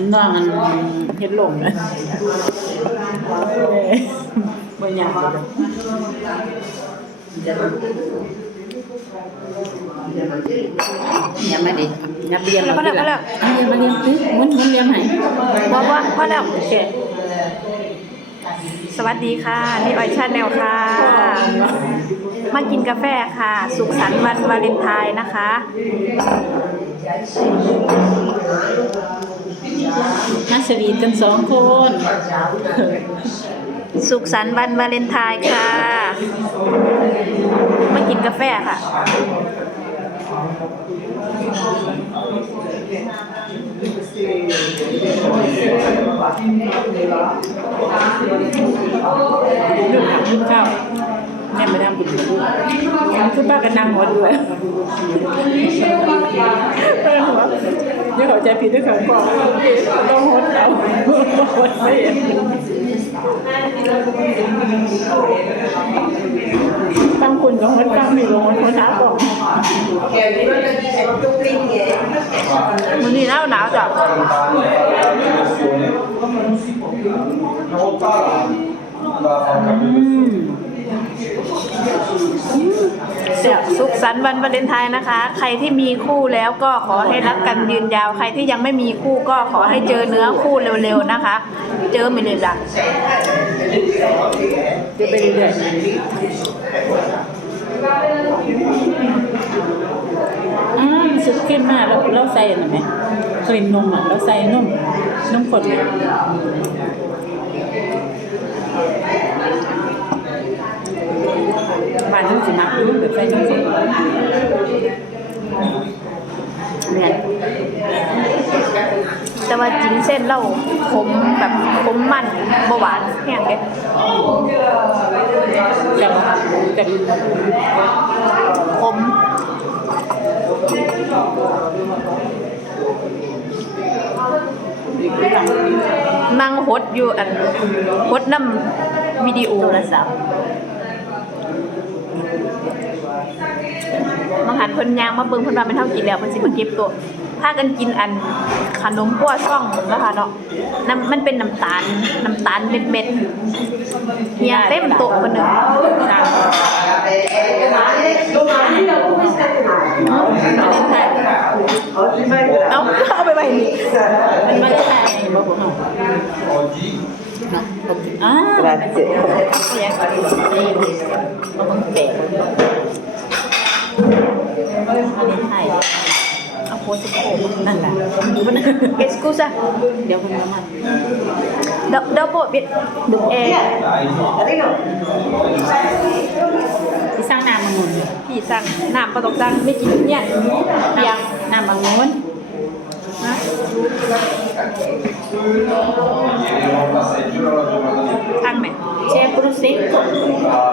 อันน้องอันเฮ็ดลมนะบ่ยากยอย่ามาดิอย่าเบียงเราพอแล้วพอแล้วมาเลี้ยงตึหมุนมุนเลี้ยงให้ว่าว่พอแล้วโอเคสวัสดีค่ะ นี่ออยชาแนลค่ะ มากินกาแฟค่ะ สุขสันต์วันวาเลนไทน์นะคะ สวีทกันสองคน สุขสันต์วันวาเลนไทน์ค่ะ มากินกาแฟค่ะ ลูกลูกข้าวแม่ไม่ทำกินกับลูกคือป้ากันนั่งหัวด้วยเออหัว เดี๋ยเขาใจผิดด้วยเขาบอกว่าต้องหดเอาหดไม่เห็นตั้งคุณกับหดตั้งมีลงหดท้าก่อนมันนี่หนาวหนาวจ้ะอืม เสียสุขสันต์วันวาเลนไทน์นะคะ ใครที่มีคู่แล้วก็ขอให้รักกันยืนยาว ใครที่ยังไม่มีคู่ก็ขอให้เจอเนื้อคู่เร็วๆนะคะ เจอไม่เลยล่ะจะไปเรื่อยอ่ามันสุดเข้มมากแล้วเราใส่อะไรไหมเคยนมอะเราใส่นมนมขดเลยบ้านนู้นสิมักรู้แบบใส่นมสดเนี่ย แต่ว่าจริงเส้นเราขมแบบขมมันเบาหวานแห้งเด้จะบอกจะขมหลังนั่งหดอยู่อันหดน้ำวิดีโอโทรศัพท์มาหันเพิ่นยางมาเบิ่งเพิ่นว่าเป็นเท่ากินแล้วเพิ่นสิมาเก็บตัว พากันกินอันขนมกัวช่องนะคะเนาะน้ำมันเป็นน้ำตาลน้ำตาลเม็ดๆเฮียเต็มโต๊ะคนหนึงสามเอาเอาไปไว้นี่มันไม่ได้ถ่ายบอกผมเนาะอ่า Grazie. เนี่ยนี่มันต้องแปะ 16 นั่นแหละเอสกูซ่าเดี๋ยวผมน้ำมันดอกดอกโปรดเป็นดุกเอที่สร้างน้ำบางมุนที่สร้างน้ำประตกดังไม่กินเนี่ยเบียงน้ำบางมุนนะทั้งไหม c'è prosecco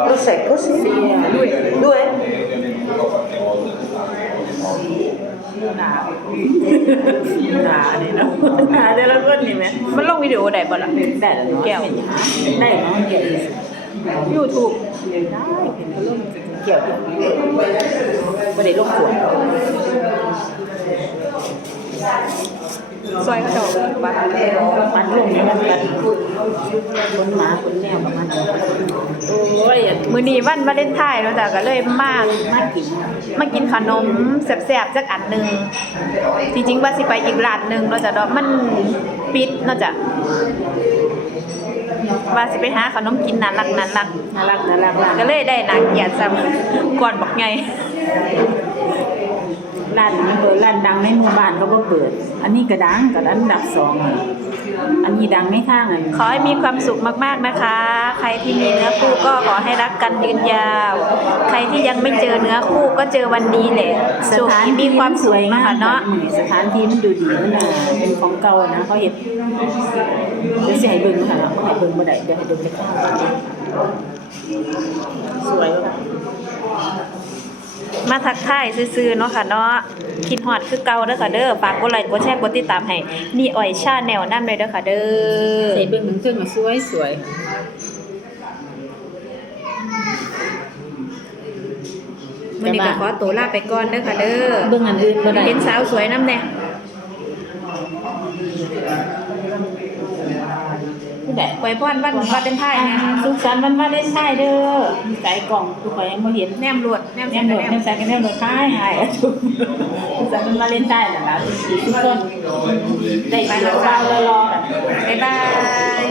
prosecco sì due due หนาหนาเลยเนาะหนาแต่ละคนนี่ไหมมันลงวิดีโอได้บ่ล่ะได้แล้วเนาะแก้วได้เนาะเกี่ยว YouTube ได้เห็นเขาลงเกี่ยวไม่ได้ลงขวดซอยเขาเจ้าบ้านมันลงเนี่ยมันกันคนหมาคนแมวประมาณนี้โมื้อนี้วันวาเลนไทน์เนาะจ้ะก็เลยมากมากินมากินขนมแซ่บๆจักอันหนึงจริงๆว่าสิไปอีกร้านหนึงเนาะจ้ะเนาะมันปิดเนาะจ้ะว่าสิไปหาขนมกินน่ารักน่ารักน่ารักน่ารักร้านก็เลยได้นาเกียรติซ้ำก่อนบอกไง ร้านนี้เปิดร้านดังในหมู่บ้านเขาก็เปิด อันนี้ก็ดังกับอันดับสองอะอันนี้ดังไม่ข้างอันขอให้มีความสุขมากๆนะคะ ใครที่มีเนื้อคู่ก็ขอให้รักกันยืนยาว ใครที่ยังไม่เจอเนื้อคู่ก็เจอวันนี้แหละสสุขถานที่มีที่ความสุขนะคะเนาะสถานที่มันดูดีมันน่ะเป็นของเก่านะเขาเห็นเดี๋ยวสิให้เบิ่งค่ะเนาะให้เบิ่งบ่ได้เดี๋ยวให้เบิ่งจะข้าวสวยว่ะ มาทักทายซื่อๆเนาะค่ะเนาะคิดฮอดคือเก่าเด้อค่ะเด้อฝากกดไลค์กดแชร์กดติดตามให้นี่อ้อยชาแนลนำเลยเด้อค่ะเด้อ ใส่เบิ่งมันเครื่องมาสวยสวยวันนี้ก็ขอตัวลาไปก่อนเด้อค่ะเด้อ เบิ่งอันอื่นบ่ได้ เห็นสาวสวยนำแน่ ใดไวยพรวันวัาเลนไทน์นะสุขสันต์วันวัาเล่นไพ่เด้อใส่กล่องทุกคนยังบ่เห็นแนมรวดแนมแนมรวดแนมใส่กันแนมรวดไพ่หายทุกสุขสันต์วันวาเล่นไทน์นะคะทุกคนได้ไปแล้วเรารอบ๊ายบาย